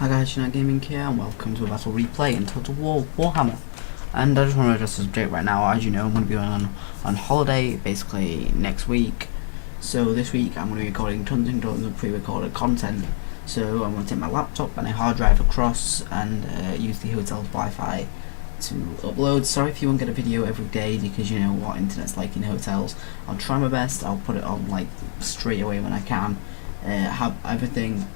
Hi guys, Unite Gaming here and welcome to a battle replay in Total War Warhammer. And I just want to address the subject right now. As you know, I'm going to be going on holiday basically next week. So this week I'm going to be recording tons and tons of pre-recorded content. So I'm going to take my laptop and a hard drive across and use the hotel's Wi-Fi to upload. Sorry if you won't get a video every day because you know what internet's like in hotels. I'll try my best. I'll put it on like straight away when I can. Have everything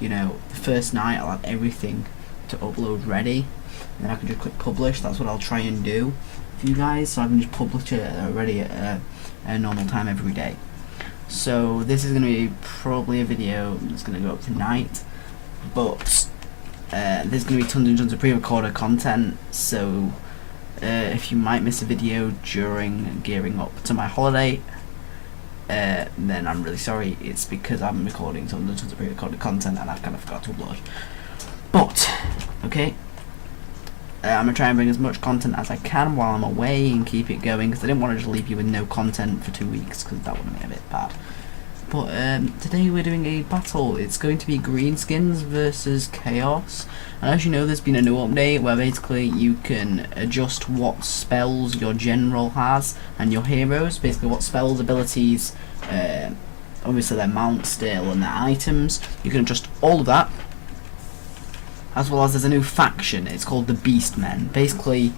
you know, the first night I'll have everything to upload ready, and then I can just click publish. That's what I'll try and do for you guys, so I can just publish it already at a normal time every day. So this is going to be probably a video that's going to go up tonight, but there's going to be tons and tons of pre-recorded content, so if you might miss a video during gearing up to my holiday, then I'm really sorry. It's because I'm recording tons of pre-recorded content and I kind of forgot to upload. But okay, I'm gonna try and bring as much content as I can while I'm away and keep it going, because I didn't want to just leave you with no content for 2 weeks, because that would be a bit bad. But today we're doing a battle. It's going to be Greenskins versus Chaos. And as you know, there's been a new update where basically you can adjust what spells your general has and your heroes. Basically what spells, abilities, obviously their mount still and their items. You can adjust all of that. As well as there's a new faction. It's called the Beastmen. Basically,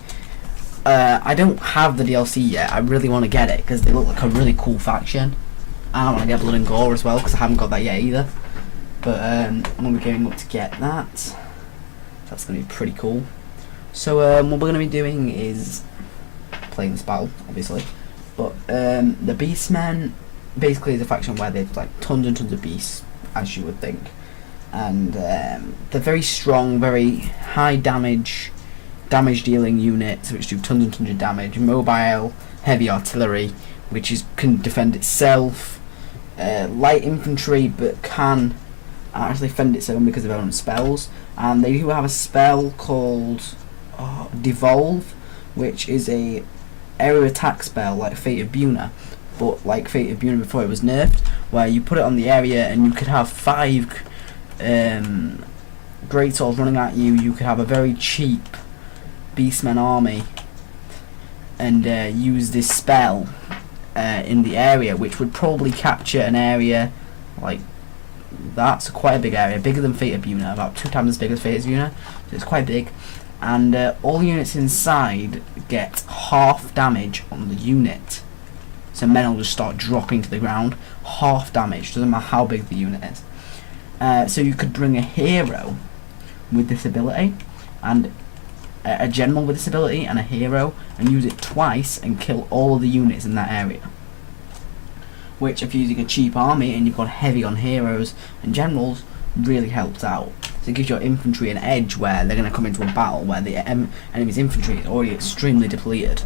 I don't have the DLC yet. I really want to get it because they look like a really cool faction. I want to get Blood and Gore as well because I haven't got that yet either. But I'm going to be gearing up to get that. That's going to be pretty cool. So what we're going to be doing is playing this battle, obviously. But the Beastmen basically is a faction where they've like tons and tons of beasts, as you would think. And they're very strong, very high damage dealing units which do tons and tons of damage. Mobile, heavy artillery, which can defend itself. Light infantry, but can actually defend its own because of their own spells. And they do have a spell called Devolve, which is a area attack spell like Fate of Buna, but like Fate of Buna before it was nerfed, where you put it on the area and you could have 5 great swords running at you. You could have a very cheap Beastmen army and use this spell in the area, which would probably capture an area like that's quite a big area, bigger than Fate of Buna, about 2 times as big as Fate of Buna, so it's quite big. And all units inside get half damage on the unit, so men will just start dropping to the ground. Half damage, doesn't matter how big the unit is. So you could bring a hero with this ability and a general with this ability and a hero and use it twice and kill all of the units in that area. Which, if you're using a cheap army and you've got heavy on heroes and generals, really helps out. So it gives your infantry an edge where they're going to come into a battle where the enemy's infantry is already extremely depleted,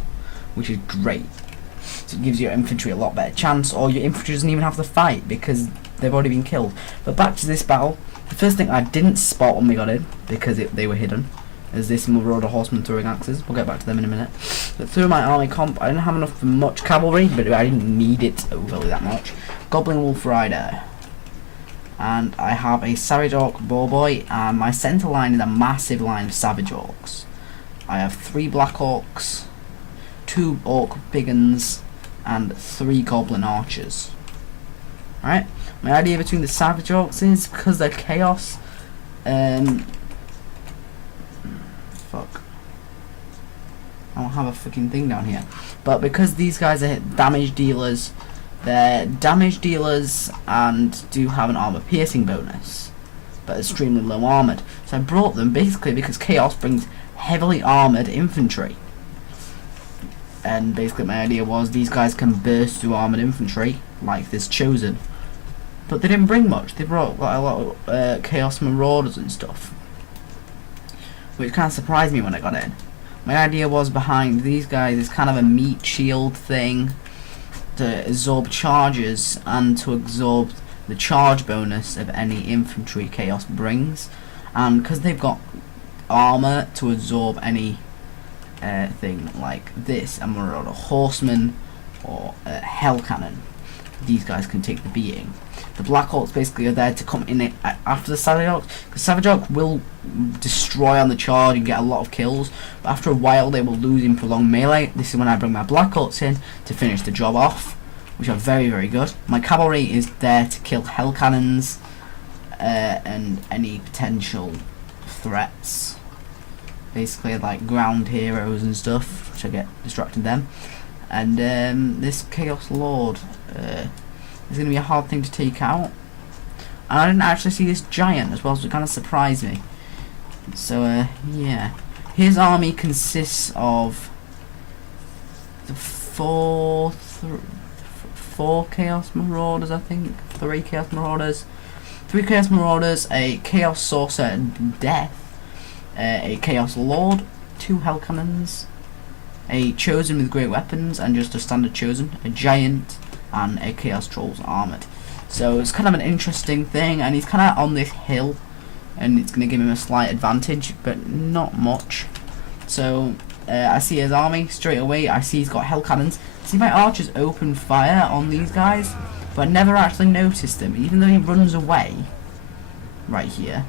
which is great. So it gives your infantry a lot better chance, or your infantry doesn't even have to fight because they've already been killed. But back to this battle, the first thing I didn't spot when we got in, because they were hidden, is this Marauder Horseman throwing axes. We'll get back to them in a minute. But through my army comp, I didn't have enough for much cavalry, but I didn't need it overly that much. Goblin Wolf Rider. And I have a Savage Orc Boar Boy, and my centre line is a massive line of Savage Orcs. I have 3 Black Orcs, 2 Orc Biggins, and 3 Goblin Archers. Alright, my idea between the Savage Orcs is, because they're Chaos, fuck. I don't have a fucking thing down here. But because these guys are damage dealers, they're damage dealers and do have an armor piercing bonus, but extremely low armored. So I brought them basically because Chaos brings heavily armored infantry. And basically my idea was these guys can burst through armored infantry like this Chosen. But they didn't bring much. They brought like a lot of Chaos Marauders and stuff, which kind of surprised me when I got in. My idea was behind these guys is kind of a meat shield thing to absorb charges and to absorb the charge bonus of any infantry Chaos brings. And because they've got armor to absorb any thing like this, a Marauder Horseman or a Hell Cannon. these guys can take the beating. The Black Orcs basically are there to come in after the Savage Orcs, because Savage Orc will destroy on the charge and get a lot of kills, but after a while they will lose in prolonged melee. This is when I bring my Black Orcs in to finish the job off, which are very, very good. My cavalry is there to kill hell cannons and any potential threats, basically like ground heroes and stuff, which I get distracted them. And this Chaos Lord is going to be a hard thing to take out. And I didn't actually see this giant as well, so it kind of surprised me. So yeah, his army consists of the four Chaos Marauders, I think. 3 Chaos Marauders. 3 Chaos Marauders, a Chaos Sorcerer and Death, a Chaos Lord, 2 Hell Cannons, a Chosen with great weapons, and just a standard Chosen, a Giant, and a Chaos Trolls armoured. So it's kind of an interesting thing, and he's kind of on this hill, and it's going to give him a slight advantage, but not much. So I see his army straight away. I see he's got Hell Cannons. See my archers open fire on these guys, but I never actually noticed them, even though he runs away right here.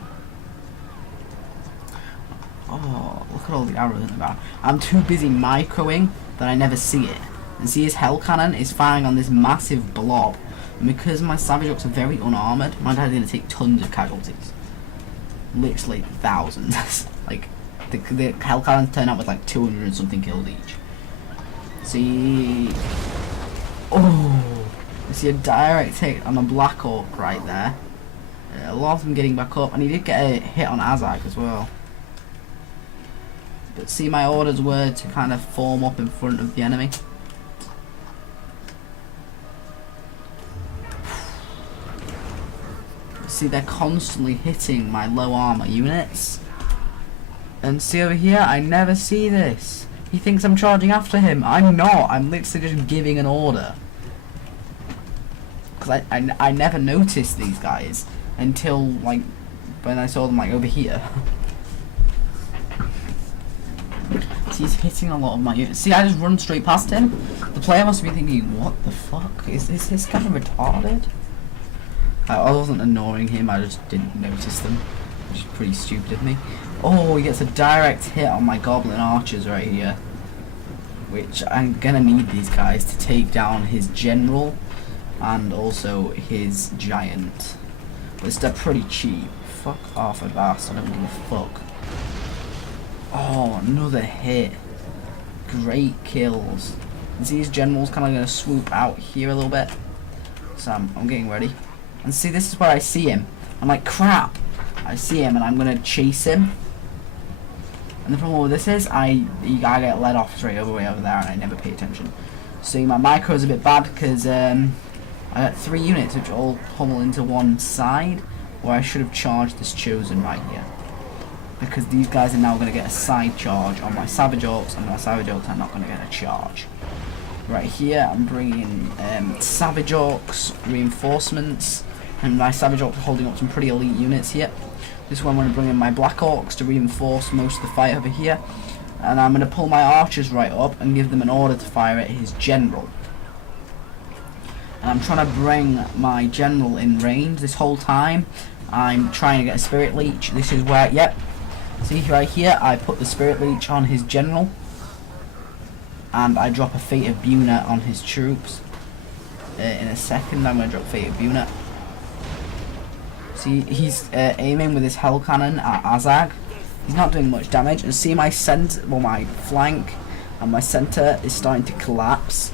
Oh, look at all the arrows in the back. I'm too busy microing that I never see it. And see, his Hell Cannon is firing on this massive blob, and because my Savage Orcs are very unarmoured, my dad's going to take tons of casualties. Literally thousands. Like, the Hell Cannons turn out with like 200 and something kills each. See, oh, I see a direct hit on a Black Orc right there. A lot of them getting back up, and he did get a hit on Azag as well. But see, my orders were to kind of form up in front of the enemy. See, they're constantly hitting my low armor units. And see over here, I never see this. He thinks I'm charging after him. I'm not. I'm literally just giving an order. Because I never noticed these guys until, like, when I saw them, like, over here. See, he's hitting a lot of my units. See, I just run straight past him. The player must be thinking, what the fuck? Is this guy retarded? I wasn't ignoring him, I just didn't notice them. Which is pretty stupid of me. Oh, he gets a direct hit on my Goblin Archers right here. Which I'm gonna need these guys to take down his General and also his Giant. But they're pretty cheap. Fuck off, Avast, I don't give a fuck. Oh, another hit. Great kills. And see, his General's kind of gonna swoop out here a little bit. So I'm getting ready. And see, this is where I see him. I'm like, crap. I see him and I'm going to chase him. And the problem with this is, I get let off straight way over there and I never pay attention. See, my micro is a bit bad because I got 3 units which all pummel into one side, where I should have charged this Chosen right here. Because these guys are now going to get a side charge on my Savage Orcs, and my Savage Orcs are not going to get a charge. Right here, I'm bringing Savage Orcs, reinforcements, and my Savage Orcs are holding up some pretty elite units here. This is when I'm going to bring in my Black Orcs to reinforce most of the fight over here. And I'm going to pull my archers right up and give them an order to fire at his General. And I'm trying to bring my General in range this whole time. I'm trying to get a Spirit Leech. This is where, yep, see right here, I put the Spirit Leech on his General. And I drop a Fate of Buna on his troops. In a second, I'm going to drop Fate of Buna. See, he's aiming with his Hell Cannon at Azag. He's not doing much damage. And see, my my flank and my center is starting to collapse.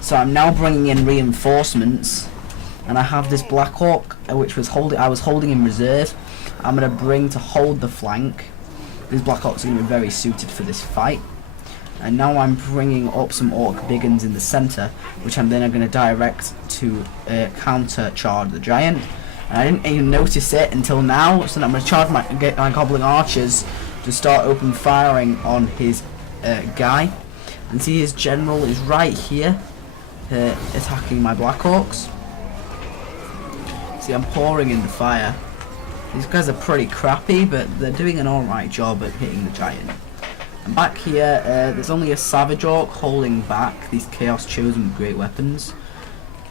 So I'm now bringing in reinforcements, and I have this Black Orc, which I was holding in reserve. I'm going to bring to hold the flank. These Black Orcs are going to be very suited for this fight. And now I'm bringing up some Orc Biggins in the center, which I'm then going to direct to counter charge the Giant. And I didn't even notice it until now, so I'm going to charge my Goblin Archers to start open firing on his guy. And see, his General is right here, attacking my Black Orcs. See, I'm pouring in the fire. These guys are pretty crappy, but they're doing an alright job at hitting the Giant. And back here, there's only a Savage Orc holding back these Chaos Chosen with great weapons.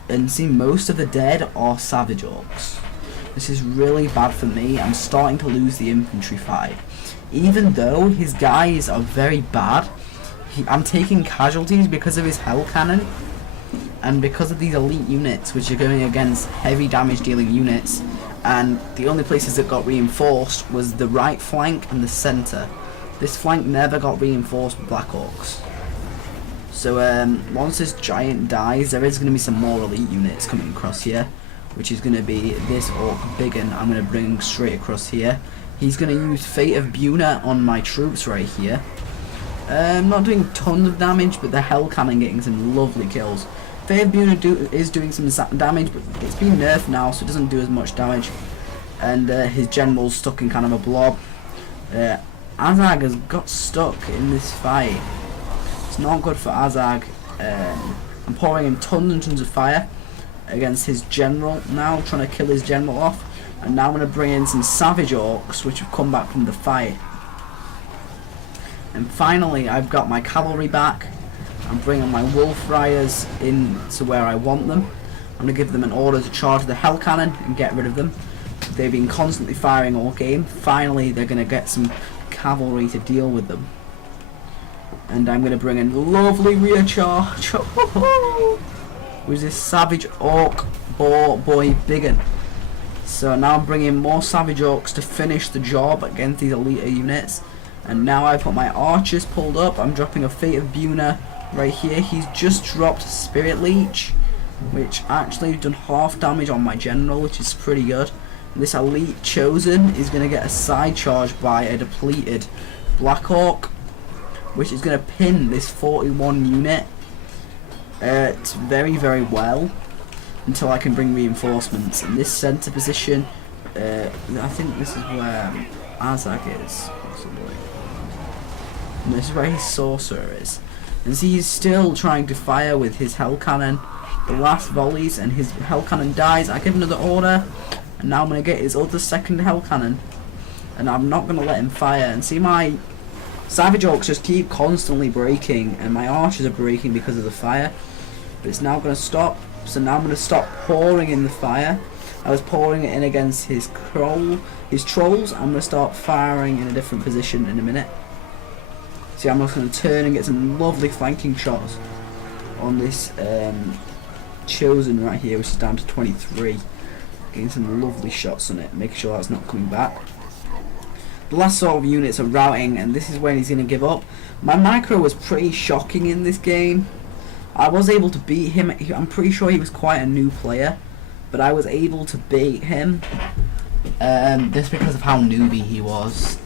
and see, most of the dead are Savage Orcs. This is really bad for me. I'm starting to lose the infantry fight. Even though his guys are very bad, I'm taking casualties because of his Hell Cannon and because of these elite units, which are going against heavy damage dealing units. And the only places that got reinforced was the right flank and the center. This flank never got reinforced with Black Orcs. So once this giant dies, there is going to be some more elite units coming across here, which is going to be this Orc Biggin I'm going to bring straight across here. He's going to use Fate of Buna on my troops right here. Not doing tons of damage, but the Hell Cannon getting some lovely kills. Fate of Buna is doing some damage, but it's been nerfed now, so it doesn't do as much damage. And his general's stuck in kind of a blob. Azag has got stuck in this fight. It's not good for Azag. I'm pouring in tons and tons of fire against his general now, trying to kill his general off. And now I'm going to bring in some Savage Orcs, which have come back from the fight. And finally, I've got my cavalry back. I'm bringing my Wolf Riders in to where I want them. I'm going to give them an order to charge the Hell Cannon and get rid of them. They've been constantly firing all game. Finally, they're going to get some cavalry to deal with them. And I'm going to bring in lovely rear charge with this Savage Orc boy Biggin. So now I'm bringing more Savage Orcs to finish the job against these elite units. And now I've got my archers pulled up. I'm dropping a Fate of Buna right here. He's just dropped Spirit Leech, which actually done half damage on my general, which is pretty good. And this elite chosen is going to get a side charge by a depleted Black Orc, which is going to pin this 41 unit very, very well until I can bring reinforcements. In this center position, I think this is where Azag is, possibly. And this is where his sorcerer is. And see, he's still trying to fire with his Hell Cannon. The last volleys, and his Hell Cannon dies. I give another order, and now I'm going to get his other second Hell Cannon. And I'm not going to let him fire. And see, my Savage Orcs just keep constantly breaking, and my archers are breaking because of the fire. But it's now going to stop. So now I'm going to stop pouring in the fire. I was pouring it in against his trolls. I'm going to start firing in a different position in a minute. See, I'm just going to turn and get some lovely flanking shots on this chosen right here, which is down to 23. Getting some lovely shots on it, making sure that's not coming back. The last sort of units are routing, and this is when he's going to give up. My micro was pretty shocking in this game. I was able to beat him. I'm pretty sure he was quite a new player, but I was able to beat him just because of how newbie he was.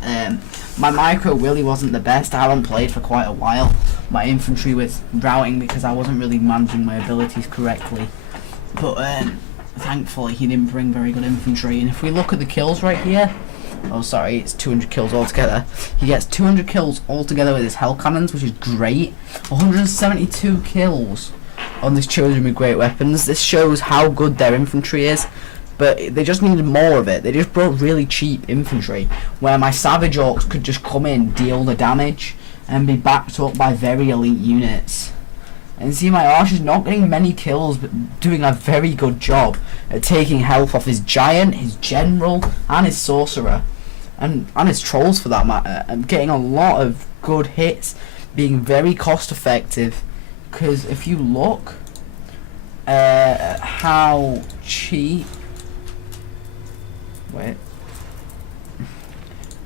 My micro really wasn't the best. I haven't played for quite a while. My infantry was routing because I wasn't really managing my abilities correctly. But thankfully he didn't bring very good infantry. And if we look at the kills right here, oh sorry, it's 200 kills altogether. He gets 200 kills altogether with his Hell Cannons, which is great. 172 kills on this chosen with great weapons. This shows how good their infantry is. But they just needed more of it. They just brought really cheap infantry, where my Savage Orcs could just come in, deal the damage, and be backed up by very elite units. And see, my Archer's not getting many kills, but doing a very good job at taking health off his Giant, his General, and his Sorcerer. And his Trolls, for that matter. And getting a lot of good hits, being very cost effective. Because if you look at how cheap... Wait.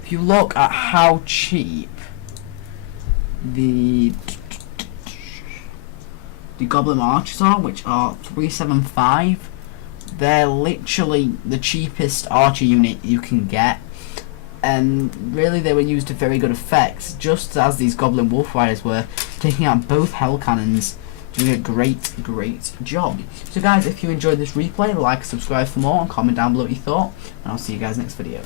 If you look at how cheap the Goblin Archers are, which are 375, they're literally the cheapest archer unit you can get, and really they were used to very good effect, just as these Goblin Wolf Riders were, taking out both Hell Cannons, doing a great job. So guys, if you enjoyed this replay, like, subscribe for more, and comment down below what you thought, and I'll see you guys next video.